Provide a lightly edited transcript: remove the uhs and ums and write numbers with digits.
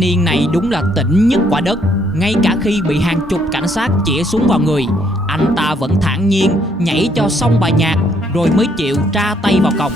thanh niên này đúng là tỉnh nhất quả đất. Ngay cả khi bị hàng chục cảnh sát chĩa súng vào người, anh ta vẫn thản nhiên nhảy cho xong bài nhạc rồi mới chịu tra tay vào còng.